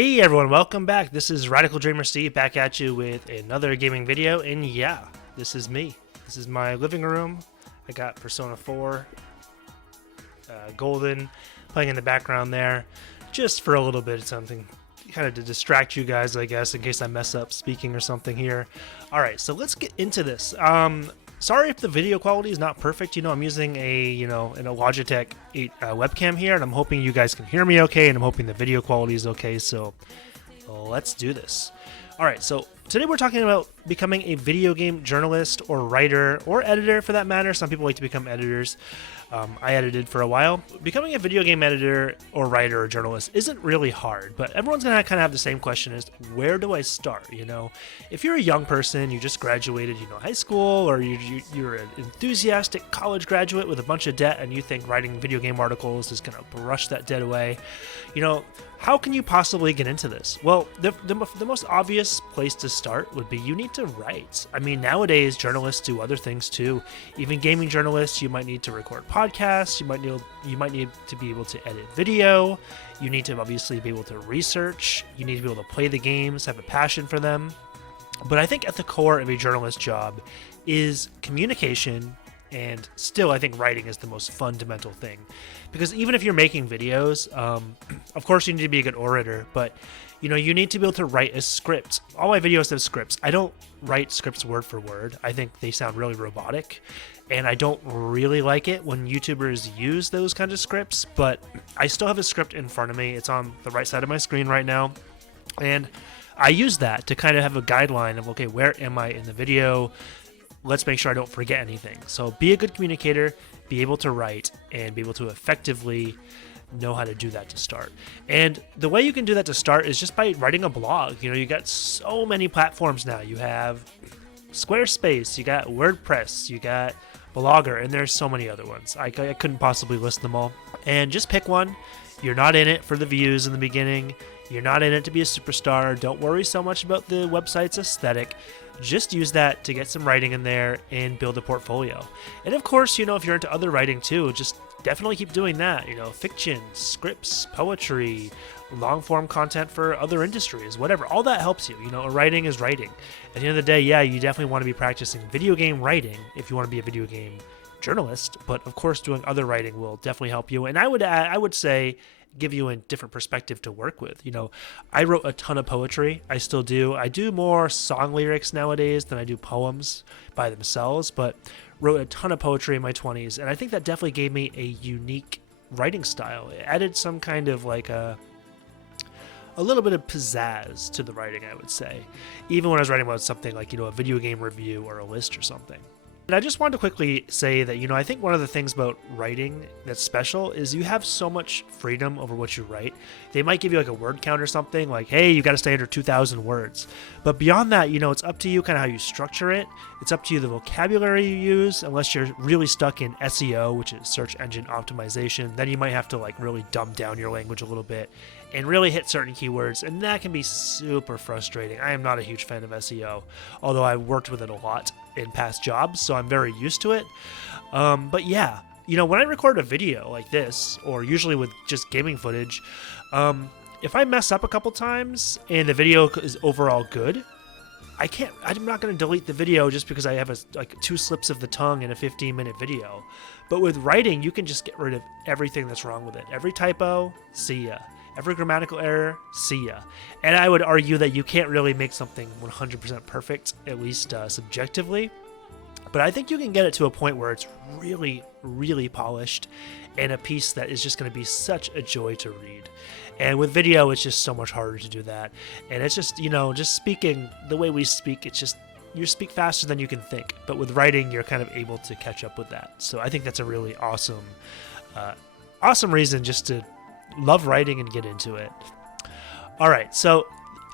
Hey everyone, welcome back. This is Radical Dreamer Steve back at you with another gaming video, and yeah, this is me. This is my living room. I got Persona 4 Golden playing in the background there, just for a little bit of something, kind of to distract you guys, I guess, in case I mess up speaking or something here. Alright, so let's get into this. Sorry if the video quality is not perfect. I'm using a Logitech 8 webcam here, and I'm hoping you guys can hear me okay, and I'm hoping the video quality is okay, so let's do this. Alright, so today we're talking about becoming a video game journalist or writer or editor for that matter. Some people like to become editors. I edited for a while. Becoming a video game editor or writer or journalist isn't really hard, but everyone's going to kind of have the same question is, where do I start? If you're a young person, you just graduated, high school, or you're an enthusiastic college graduate with a bunch of debt and you think writing video game articles is going to brush that debt away, how can you possibly get into this? Well, the most obvious place to start would be you need to write. I mean, nowadays journalists do other things too. Even gaming journalists, you might need to record podcasts. You might need to be able to edit video. You need to obviously be able to research. You need to be able to play the games, have a passion for them. But I think at the core of a journalist job is communication. And still, I think writing is the most fundamental thing. Because even if you're making videos, of course you need to be a good orator, but you need to be able to write a script. All my videos have scripts. I don't write scripts word for word. I think they sound really robotic, and I don't really like it when YouTubers use those kinds of scripts, but I still have a script in front of me. It's on the right side of my screen right now, and I use that to kind of have a guideline of, okay, where am I in the video? Let's make sure I don't forget anything. So be a good communicator, be able to write, and be able to effectively know how to do that to start. And the way you can do that to start is just by writing a blog. You got so many platforms now. You have Squarespace, you got WordPress, you got Blogger, and there's so many other ones. I couldn't possibly list them all. And just pick one. You're not in it for the views in the beginning. You're not in it to be a superstar. Don't worry so much about the website's aesthetic. Just use that to get some writing in there and build a portfolio. And of course, if you're into other writing too, just definitely keep doing that. Fiction, scripts, poetry, long form content for other industries, whatever. All that helps you. Writing is writing. At the end of the day, yeah, you definitely want to be practicing video game writing if you want to be a video game journalist. But of course, doing other writing will definitely help you. And I would say, give you a different perspective to work with. I wrote a ton of poetry. I still do. I do more song lyrics nowadays than I do poems by themselves, but wrote a ton of poetry in my 20s, and I think that definitely gave me a unique writing style. It added some kind of like a little bit of pizzazz to the writing, I would say, even when I was writing about something like, a video game review or a list or something. And I just wanted to quickly say that, I think one of the things about writing that's special is you have so much freedom over what you write. They might give you like a word count or something, like, hey, you got to stay under 2,000 words. But beyond that, it's up to you kind of how you structure it. It's up to you the vocabulary you use, unless you're really stuck in SEO, which is search engine optimization. Then you might have to like really dumb down your language a little bit and really hit certain keywords, and that can be super frustrating. I am not a huge fan of SEO, although I've worked with it a lot in past jobs, so I'm very used to it. But yeah, when I record a video like this, or usually with just gaming footage, if I mess up a couple times and the video is overall good, I'm not going to delete the video just because I have like 2 slips of the tongue in a 15-minute video. But with writing, you can just get rid of everything that's wrong with it. Every typo, see ya. Every grammatical error, see ya. And I would argue that you can't really make something 100% perfect, at least subjectively. But I think you can get it to a point where it's really, really polished and a piece that is just going to be such a joy to read. And with video, it's just so much harder to do that. And it's just, just speaking the way we speak, it's just, you speak faster than you can think. But with writing, you're kind of able to catch up with that. So I think that's a really awesome reason just to love writing and get into it. All right, so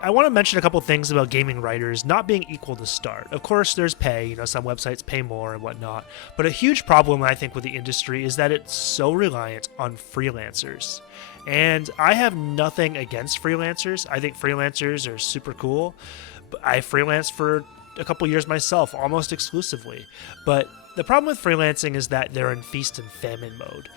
I want to mention a couple things about gaming writers not being equal to start. Of course, there's pay. Some websites pay more and whatnot. But a huge problem, I think, with the industry is that it's so reliant on freelancers. And I have nothing against freelancers. I think freelancers are super cool. I freelanced for a couple years myself, almost exclusively. But the problem with freelancing is that they're in feast and famine mode.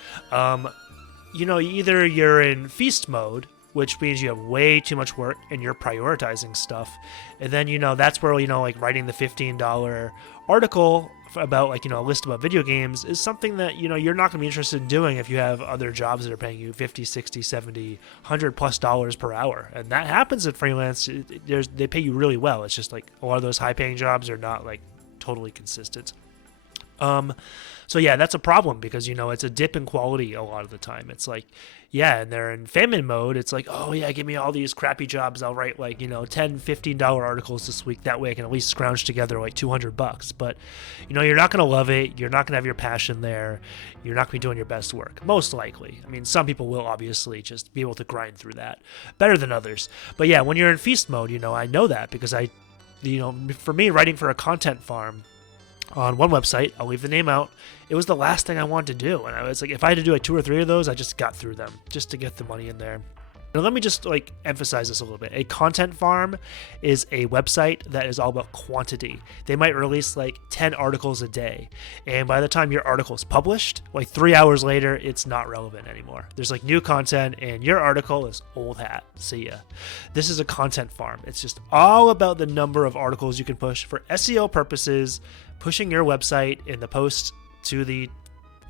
Either you're in feast mode which means you have way too much work and you're prioritizing stuff. And then, that's where, like writing the $15 article about like, a list about video games is something that, you're not going to be interested in doing if you have other jobs that are paying you 50, 60, 70, $100+ per hour. And that happens at freelance. They pay you really well. It's just like a lot of those high paying jobs are not like totally consistent. So yeah, that's a problem because, it's a dip in quality a lot of the time. It's like, yeah, and they're in famine mode. It's like, oh yeah, give me all these crappy jobs. I'll write like, $10, $15 articles this week. That way I can at least scrounge together like $200. But, you're not going to love it. You're not going to have your passion there. You're not going to be doing your best work, most likely. I mean, some people will obviously just be able to grind through that better than others. But yeah, when you're in feast mode, I know that because for me, writing for a content farm, on one website, I'll leave the name out, it was the last thing I wanted to do. And I was like, if I had to do like 2 or 3 of those, I just got through them just to get the money in there. Now, let me just like emphasize this a little bit. A content farm is a website that is all about quantity. They might release like 10 articles a day. And by the time your article is published, like 3 hours later, it's not relevant anymore. There's like new content and your article is old hat. See ya. This is a content farm. It's just all about the number of articles you can push for SEO purposes, pushing your website in the post to the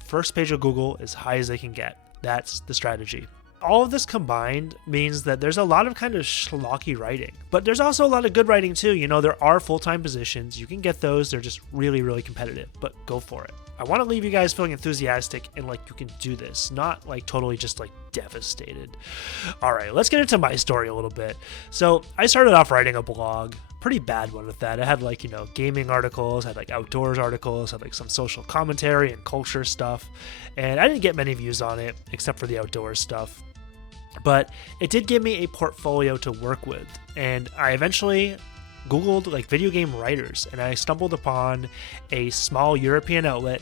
first page of Google as high as they can get. That's the strategy. All of this combined means that there's a lot of kind of schlocky writing, but there's also a lot of good writing too. There are full-time positions. You can get those. They're just really, really competitive, but go for it. I want to leave you guys feeling enthusiastic and like you can do this, not like totally just like devastated. All right, let's get into my story a little bit. So I started off writing a blog, pretty bad one with that. I had like, gaming articles, I had like outdoors articles, I had like some social commentary and culture stuff. And I didn't get many views on it except for the outdoors stuff. But it did give me a portfolio to work with. And I eventually Googled like video game writers, and I stumbled upon a small European outlet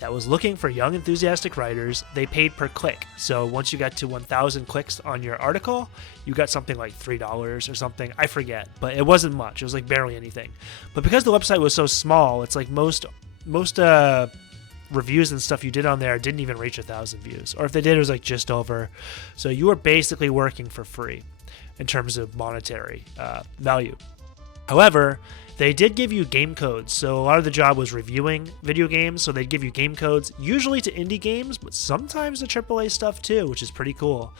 that was looking for young enthusiastic writers. They paid per click. So once you got to 1,000 clicks on your article, you got something like $3 or something. I forget, but it wasn't much. It was like barely anything. But because the website was so small, it's like most reviews and stuff you did on there didn't even reach 1,000 views. Or if they did, it was like just over. So you were basically working for free in terms of monetary value. However, they did give you game codes, so a lot of the job was reviewing video games, so they'd give you game codes, usually to indie games, but sometimes to AAA stuff too, which is pretty cool.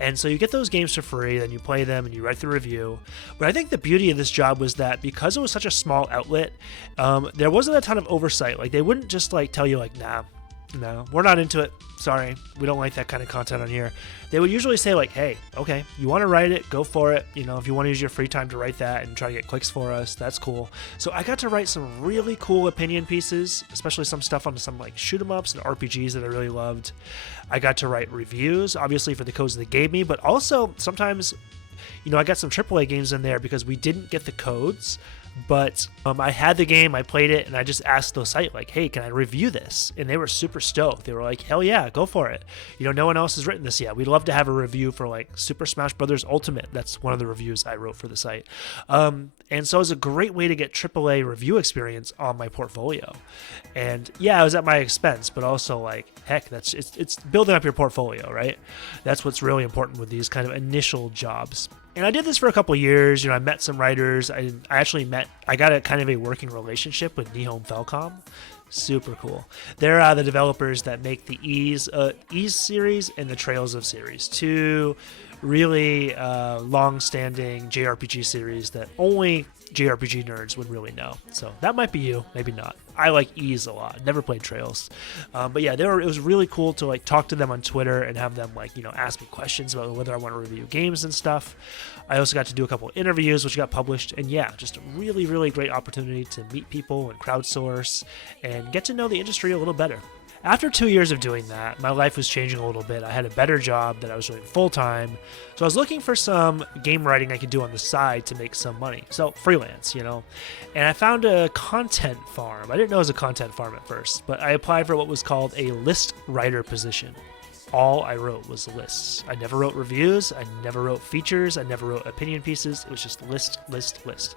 And so you get those games for free, then you play them and you write the review. But I think the beauty of this job was that because it was such a small outlet, there wasn't a ton of oversight. Like they wouldn't just like tell you like, nah, no, we're not into it. Sorry, we don't like that kind of content on here. They would usually say like, hey, okay, you want to write it, go for it. If you want to use your free time to write that and try to get clicks for us, that's cool. So I got to write some really cool opinion pieces, especially some stuff on some like shoot 'em ups and RPGs that I really loved. I got to write reviews, obviously for the codes they gave me, but also sometimes, I got some AAA games in there because we didn't get the codes. But I had the game, I played it, and I just asked the site, like, hey, can I review this? And they were super stoked. They were like, hell yeah, go for it. No one else has written this yet. We'd love to have a review for, like, Super Smash Bros. Ultimate. That's one of the reviews I wrote for the site. And so it was a great way to get AAA review experience on my portfolio. And, yeah, it was at my expense, but also, like, heck, it's building up your portfolio, right? That's what's really important with these kind of initial jobs. And I did this for a couple of years. I met some writers. I got a kind of a working relationship with Nihon Falcom. Super cool. They're the developers that make the Ease series and the Trails of series. Two really long-standing JRPG series that only JRPG nerds would really know. So that might be you, maybe not. I like Ease a lot. Never played Trails. But yeah, it was really cool to like talk to them on Twitter and have them like, ask me questions about whether I want to review games and stuff. I also got to do a couple of interviews, which got published. And yeah, just a really, really great opportunity to meet people and crowdsource and get to know the industry a little better. After 2 years of doing that, my life was changing a little bit. I had a better job that I was doing full-time. So I was looking for some game writing I could do on the side to make some money. So freelance, And I found a content farm. I didn't know it was a content farm at first, but I applied for what was called a list writer position. All I wrote was lists. I never wrote reviews. I never wrote features. I never wrote opinion pieces. It was just list.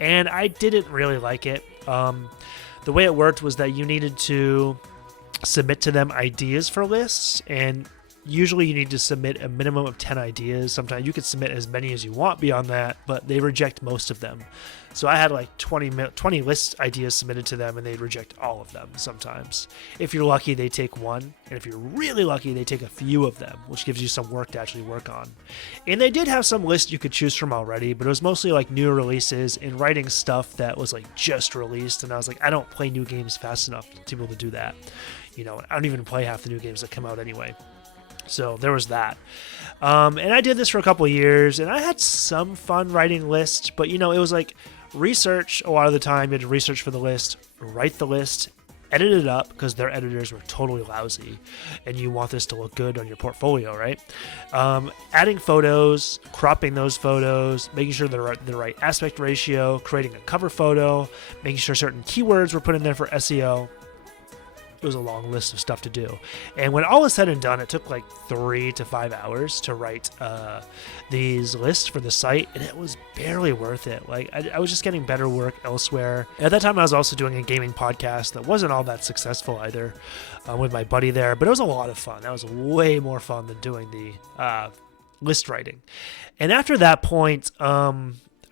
And I didn't really like it. The way it worked was that you needed to submit to them ideas for lists, and usually you need to submit a minimum of 10 ideas. Sometimes you could submit as many as you want beyond that, but they reject most of them. So I had like 20 list ideas submitted to them, and they'd reject all of them sometimes. If you're lucky, they take one, and if you're really lucky, they take a few of them, which gives you some work to actually work on. And they did have some lists you could choose from already, but it was mostly like new releases and writing stuff that was like just released, and I was like, I don't play new games fast enough to be able to do that. You know, I don't even play half the new games that come out anyway. So there was that. And I did this for a couple of years, and I had some fun writing lists, but you know, it was like research a lot of the time. You had to research for the list, write the list, edit it up, because their editors were totally lousy, and you want this to look good on your portfolio, right? Adding photos, cropping those photos, making sure they're the right aspect ratio, creating a cover photo, making sure certain keywords were put in there for SEO. It was a long list of stuff to do. And when all is said and done, it took like 3 to 5 hours to write these lists for the site, and it was barely worth it. Like, I was just getting better work elsewhere. At that time, I was also doing a gaming podcast that wasn't all that successful either, with my buddy there, but it was a lot of fun. That was way more fun than doing the list writing. And after that point,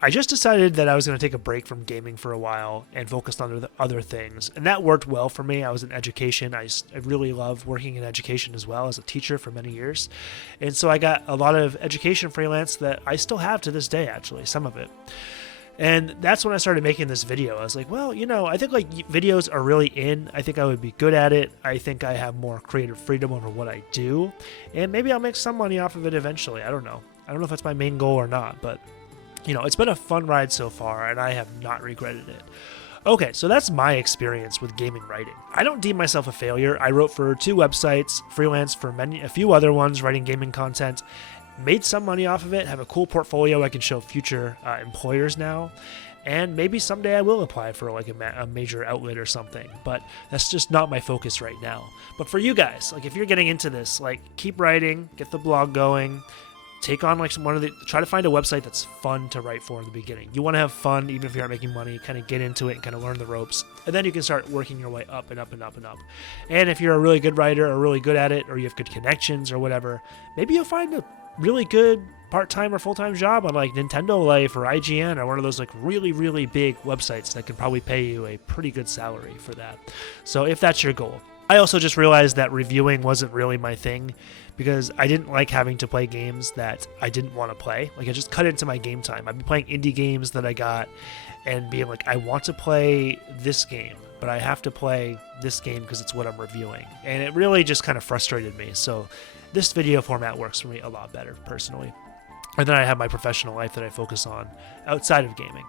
I just decided that I was going to take a break from gaming for a while and focused on other things. And that worked well for me. I was in education. I really love working in education as well, as a teacher for many years. And so I got a lot of education freelance that I still have to this day, actually, some of it. And that's when I started making this video. I was like, well, you know, I think like videos are really in. I think I would be good at it. I think I have more creative freedom over what I do. And maybe I'll make some money off of it eventually. I don't know. I don't know if that's my main goal or not, but you know, it's been a fun ride so far, and I have not regretted it. Okay, so that's my experience with gaming writing. I don't deem myself a failure. I wrote for 2 websites, freelance for a few other ones, writing gaming content, made some money off of it, have a cool portfolio I can show future employers now, and maybe someday I will apply for like a major outlet or something, but that's just not my focus right now. But for you guys, like if you're getting into this, like keep writing, get the blog going, take on like try to find a website that's fun to write for in the beginning. You want to have fun even if you aren't making money, kind of get into it and kind of learn the ropes, and then you can start working your way up and up and up and up. And if you're a really good writer or really good at it, or you have good connections or whatever, maybe you'll find a really good part-time or full-time job on like Nintendo Life or IGN or one of those like really, really big websites that can probably pay you a pretty good salary for that. So if that's your goal. I also just realized that reviewing wasn't really my thing, because I didn't like having to play games that I didn't want to play. Like, I just cut into my game time. I'd be playing indie games that I got and being like, I want to play this game, but I have to play this game because it's what I'm reviewing. And it really just kind of frustrated me. So this video format works for me a lot better, personally. And then I have my professional life that I focus on outside of gaming.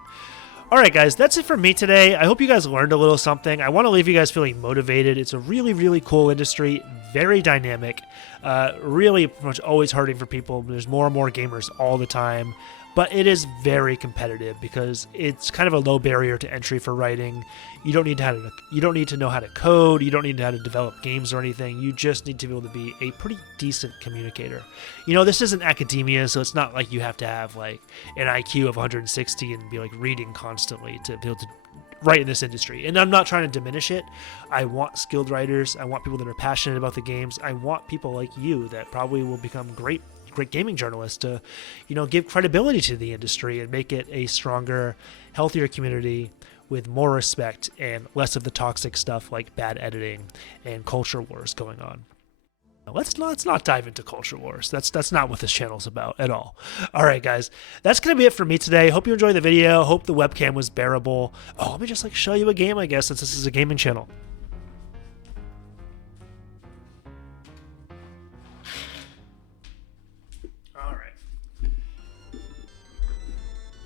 Alright guys, that's it for me today. I hope you guys learned a little something. I want to leave you guys feeling motivated. It's a really, really cool industry, very dynamic, really pretty much always hurting for people. There's more and more gamers all the time, but it is very competitive because it's kind of a low barrier to entry for writing. You don't need to know how to code. You don't need to know how to develop games or anything. You just need to be able to be a pretty decent communicator. You know, this isn't academia, so it's not like you have to have like an IQ of 160 and be like reading constantly to be able to write in this industry. And I'm not trying to diminish it. I want skilled writers. I want people that are passionate about the games. I want people like you that probably will become great gaming journalists to, you know, give credibility to the industry and make it a stronger, healthier community with more respect and less of the toxic stuff like bad editing and culture wars going on. Let's not dive into culture wars. That's not what this channel's about at all. All right, guys, that's gonna be it for me today. Hope you enjoyed the video. Hope the webcam was bearable. Oh, let me just like show you a game, I guess, since this is a gaming channel. All right.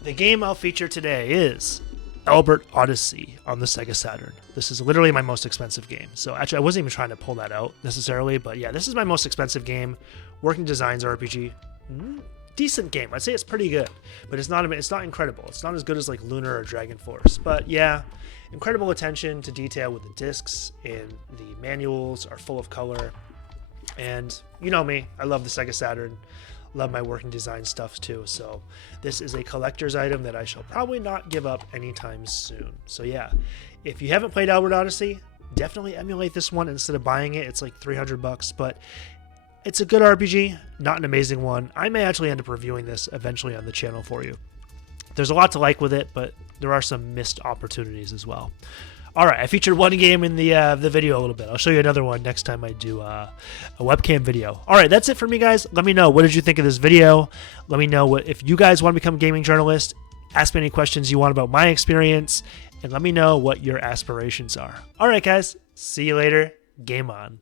The game I'll feature today is Albert Odyssey on the Sega Saturn. This is literally my most expensive game. So actually, I wasn't even trying to pull that out necessarily, but yeah, this is my most expensive game. Working Designs RPG. Decent game. I'd say it's pretty good, but it's not incredible. It's not as good as like Lunar or Dragon Force, but yeah, incredible attention to detail with the discs, and the manuals are full of color. And you know me, I love the Sega Saturn. Love my Working Design stuff too, so this is a collector's item that I shall probably not give up anytime soon. So yeah, if you haven't played Albert Odyssey, definitely emulate this one instead of buying it. It's like $300, but It's a good RPG, not an amazing one. I may actually end up reviewing this eventually on the channel for you. There's a lot to like with it, but there are some missed opportunities as well. All right, I featured one game in the video a little bit. I'll show you another one next time I do a webcam video. All right, that's it for me, guys. Let me know, what did you think of this video? Let me know if you guys want to become a gaming journalist. Ask me any questions you want about my experience, and let me know what your aspirations are. All right, guys, see you later. Game on.